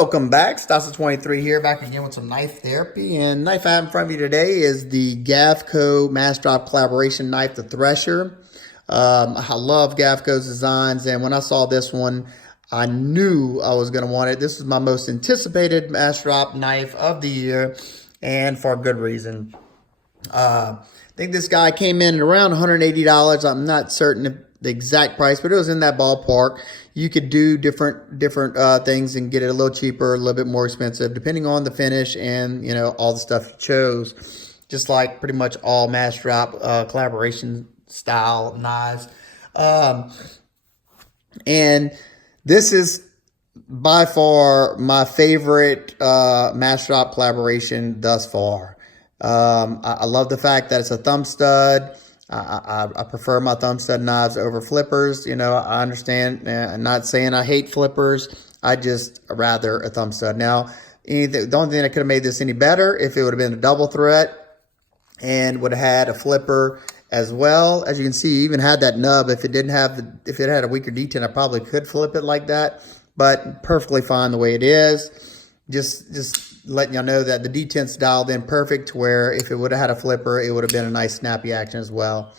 Welcome back. Stasa23 here, back again with some knife therapy. And knife I have in front of you today is the Gavko MassDrop collaboration knife, the Thresher. I love Gavko's designs, and when I saw this one, I knew I was going to want it. This is my most anticipated MassDrop knife of the year, and for a good reason. I think this guy came in at around $180. I'm not certain if the exact price, but it was in that ballpark. You could do different things and get it a little cheaper, a little bit more expensive, depending on the finish and all the stuff you chose. Just like pretty much all MassDrop collaboration style knives, and this is by far my favorite MassDrop collaboration thus far. I love the fact that it's a thumb stud. I prefer my thumb stud knives over flippers. I understand. I'm not saying I hate flippers. I just rather a thumb stud. Now, the only thing that could have made this any better if it would have been a double threat and would have had a flipper as well. As you can see, even had that nub. If it had a weaker detent, I probably could flip it like that. But perfectly fine the way it is. Just letting y'all know that the detent's dialed in perfect to where if it would have had a flipper, it would have been a nice snappy action as well.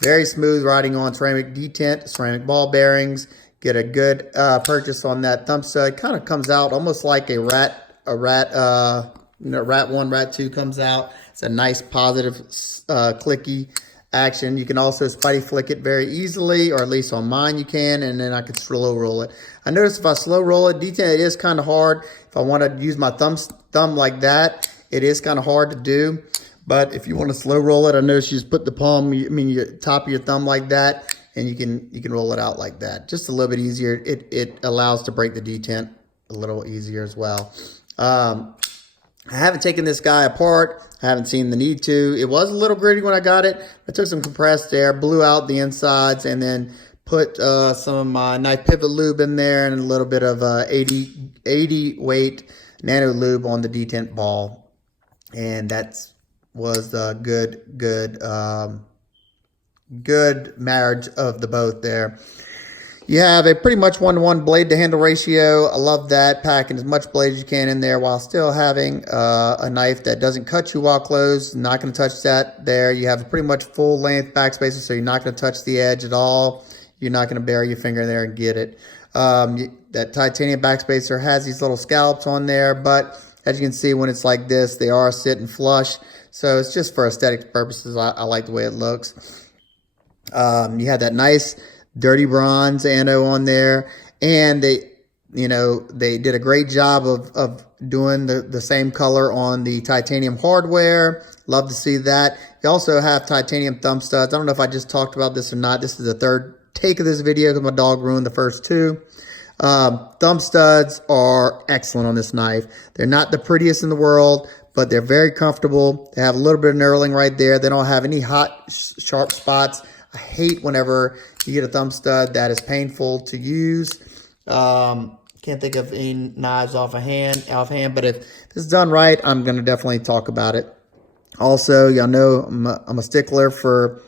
Very smooth riding on ceramic detent, ceramic ball bearings. Get a good purchase on that thumb stud. Kind of comes out almost like a rat 1, rat 2 comes out. It's a nice positive clicky action. You can also spidey flick it very easily, or at least on mine you can, and then I could slow roll it. I notice if I slow roll it, detent, it is kind of hard. If I want to use my thumb like that, it is kind of hard to do. But if you want to slow roll it, I notice you just put the palm, your top of your thumb like that, and you can roll it out like that. Just a little bit easier. It allows to break the detent a little easier as well. I haven't taken this guy apart. I haven't seen the need to. It was a little gritty when I got it. I took some compressed air, blew out the insides, and then put some of my knife pivot lube in there and a little bit of 80 weight nano lube on the detent ball. And that was a good marriage of the both there. You have a pretty much 1-to-1 blade to handle ratio. I love that, packing as much blade as you can in there while still having a knife that doesn't cut you while closed. Not going to touch that there. You have pretty much full length backspacer, so you're not going to touch the edge at all. You're not going to bury your finger in there and get it. That titanium backspacer has these little scallops on there, but as you can see, when it's like this, they are sitting flush. So it's just for aesthetic purposes. I like the way it looks. You have that nice dirty bronze anno on there, and they did a great job of doing the same color on the titanium hardware. Love to see that. You also have titanium thumb studs. I don't know if I just talked about this or not. This is the third take of this video because my dog ruined the first two. Thumb studs are excellent on this knife. They're not the prettiest in the world, but they're very comfortable. They have a little bit of knurling right there. They don't have any hot, sharp spots. I hate whenever you get a thumb stud that is painful to use. Can't think of any knives offhand, but if this is done right, I'm going to definitely talk about it. Also, y'all know I'm a stickler for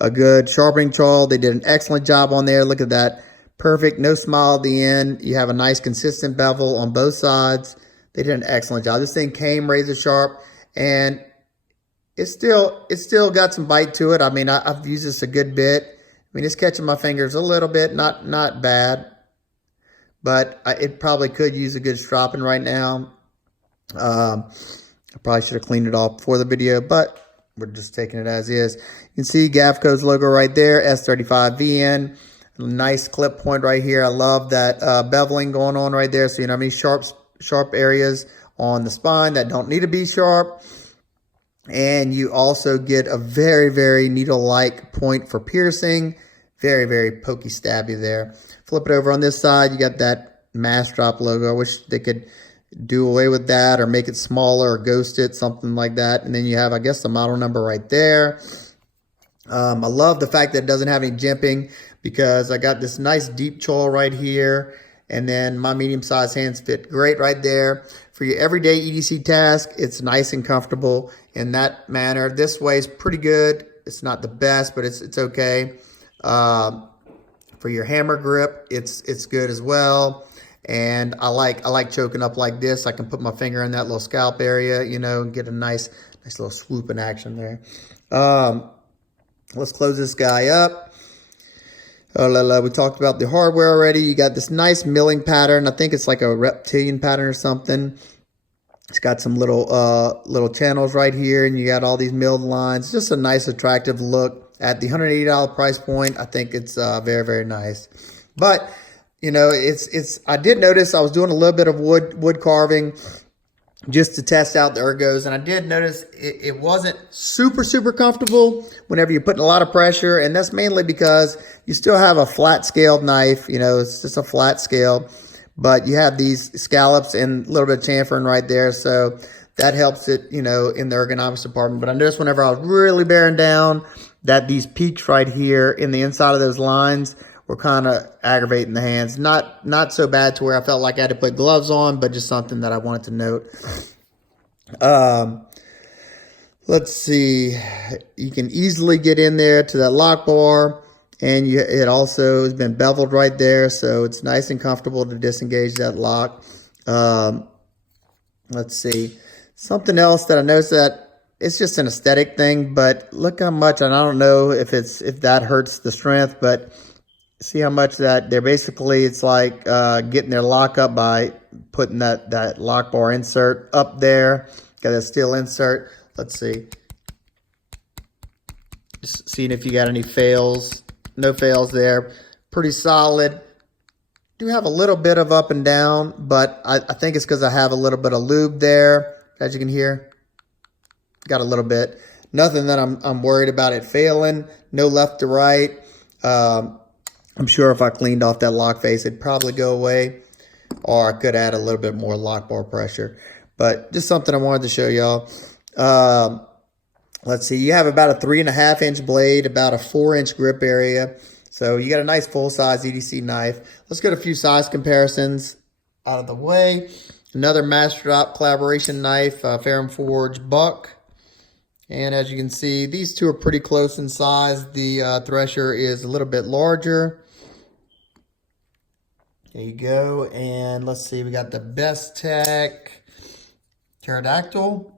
a good sharpening tool. They did an excellent job on there. Look at that. Perfect. No smile at the end. You have a nice consistent bevel on both sides. They did an excellent job. This thing came razor sharp, and it's still got some bite to it. I mean, I've used this a good bit. I mean, it's catching my fingers a little bit, not bad, but it probably could use a good stropping right now. I probably should have cleaned it off before the video, but we're just taking it as is. You can see Gavko's logo right there, S35VN. Nice clip point right here. I love that beveling going on right there, so you don't have any sharp areas on the spine that don't need to be sharp. And you also get a very, very needle-like point for piercing. Very, very pokey stabby there. Flip it over on this side. You got that MassDrop logo. I wish they could do away with that or make it smaller or ghost it, something like that. And then you have, I guess, the model number right there. I love the fact that it doesn't have any jimping because I got this nice deep choil right here. And then my medium-sized hands fit great right there. For your everyday EDC task, it's nice and comfortable in that manner. This way is pretty good. It's not the best, but it's okay. For your hammer grip, it's good as well. And I like choking up like this. I can put my finger in that little scalp area, you know, and get a nice little swoop in action there. Let's close this guy up. We talked about the hardware already. You got this nice milling pattern. I think it's like a reptilian pattern or something. It's got some little channels right here, and you got all these milled lines. Just a nice, attractive look at the $180 price point. I think it's very, very nice. But you know, I did notice I was doing a little bit of wood carving just to test out the ergos, and I did notice it wasn't super comfortable whenever you're putting a lot of pressure, and that's mainly because you still have a flat scaled knife. You know, it's just a flat scale, but you have these scallops and a little bit of chamfering right there, so that helps it, you know, in the ergonomics department. But I noticed whenever I was really bearing down that these peaks right here in the inside of those lines were kind of aggravating the hands. Not so bad to where I felt like I had to put gloves on, but just something that I wanted to note. Let's see. You can easily get in there to that lock bar, and it also has been beveled right there, so it's nice and comfortable to disengage that lock. Let's see. Something else that I noticed, that it's just an aesthetic thing, but look how much, and I don't know if that hurts the strength, but see how much that they're basically, it's like getting their lock up by putting that lock bar insert up there. Got a steel insert. Let's see. Just seeing if you got any fails. No fails there. Pretty solid. Do have a little bit of up and down, but I think it's because I have a little bit of lube there, as you can hear. Got a little bit. Nothing that I'm worried about it failing. No left to right. I'm sure if I cleaned off that lock face, it'd probably go away, or I could add a little bit more lock bar pressure. But just something I wanted to show y'all. Let's see, you have about a 3.5 inch blade, about a 4 inch grip area. So you got a nice full size EDC knife. Let's get a few size comparisons out of the way. Another MassDrop collaboration knife, Ferrum Forge Buck. And as you can see, these two are pretty close in size. The Thresher is a little bit larger. There you go. And let's see, we got the Best Tech Pterodactyl.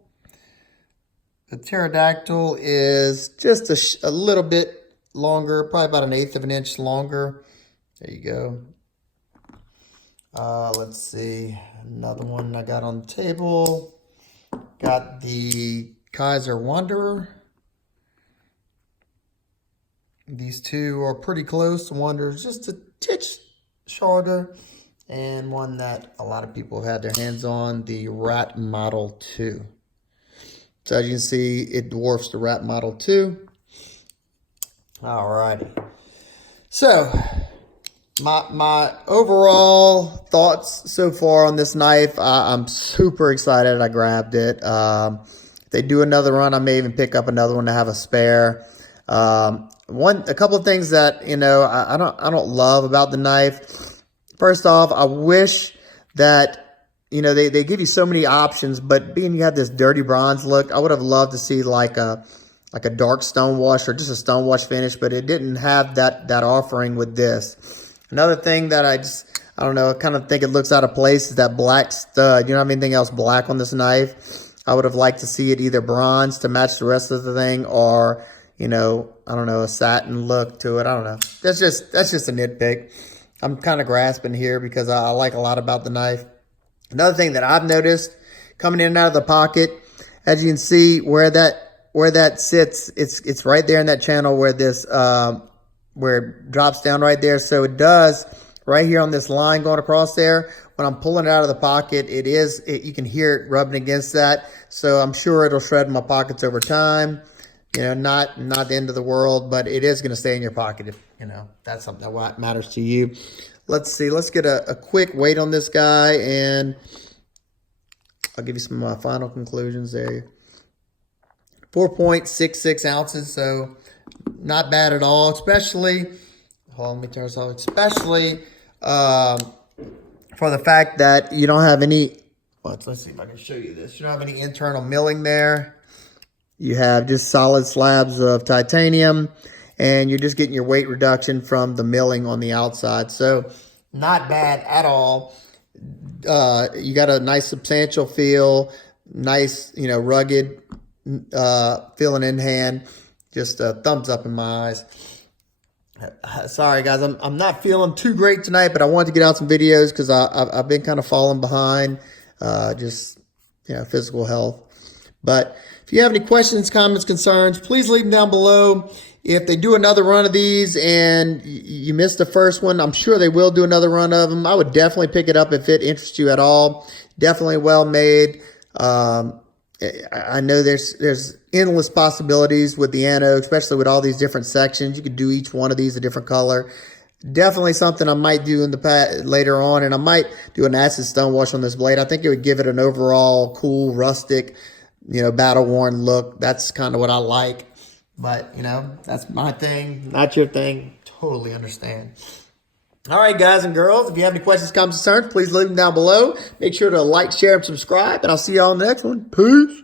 The Pterodactyl is just a little bit longer, probably about 1/8 of an inch longer. There you go. Let's see, another one I got on the table. Got the Kaiser Wanderer. These two are pretty close. The Wanderer's just a titch shorter, and one that a lot of people have had their hands on, the Rat Model 2. So as you can see, it dwarfs the Rat Model 2. Alrighty. So my overall thoughts so far on this knife, I'm super excited I grabbed it. If they do another run, I may even pick up another one to have a spare. A couple of things that, you know, I don't love about the knife. First off, I wish that, you know, they give you so many options, but being you have this dirty bronze look, I would have loved to see like a dark stone wash or just a stone wash finish, but it didn't have that offering with this. Another thing that I don't know, I kind of think it looks out of place is that black stud. You don't have anything else black on this knife. I would have liked to see it either bronze to match the rest of the thing, or, you know, I don't know, a satin look to it. I don't know. That's just a nitpick. I'm kind of grasping here because I like a lot about the knife. Another thing that I've noticed coming in and out of the pocket, as you can see where that sits, it's right there in that channel where this where it drops down right there. So it does right here on this line going across there. When I'm pulling it out of the pocket, you can hear it rubbing against that. So I'm sure it'll shred in my pockets over time. You know, not the end of the world, but it is going to stay in your pocket if, you know, that's something that matters to you. Let's see. Let's get a quick weight on this guy, and I'll give you some of my final conclusions there. 4.66 ounces, so not bad at all, especially, hold on, let me turn this off, especially for the fact that you don't have any, let's see if I can show you this. You don't have any internal milling there. You have just solid slabs of titanium, and you're just getting your weight reduction from the milling on the outside. So not bad at all. You got a nice substantial feel, nice, rugged feeling in hand. Just a thumbs up in my eyes. Sorry guys, I'm not feeling too great tonight, but I wanted to get out some videos because I've been kind of falling behind, just physical health. But if you have any questions, comments, concerns, please leave them down below. If they do another run of these and you missed the first one, I'm sure they will do another run of them. I would definitely pick it up if it interests you at all. Definitely well made. I know there's endless possibilities with the anode, especially with all these different sections. You could do each one of these a different color. Definitely something I might do in the later on, and I might do an acid stone wash on this blade. I think it would give it an overall cool, rustic, battle worn look. That's kind of what I like. But that's my thing, not your thing. Totally understand. All right, guys and girls, if you have any questions, comments, concerns, please leave them down below. Make sure to like, share, and subscribe, and I'll see y'all in the next one. Peace.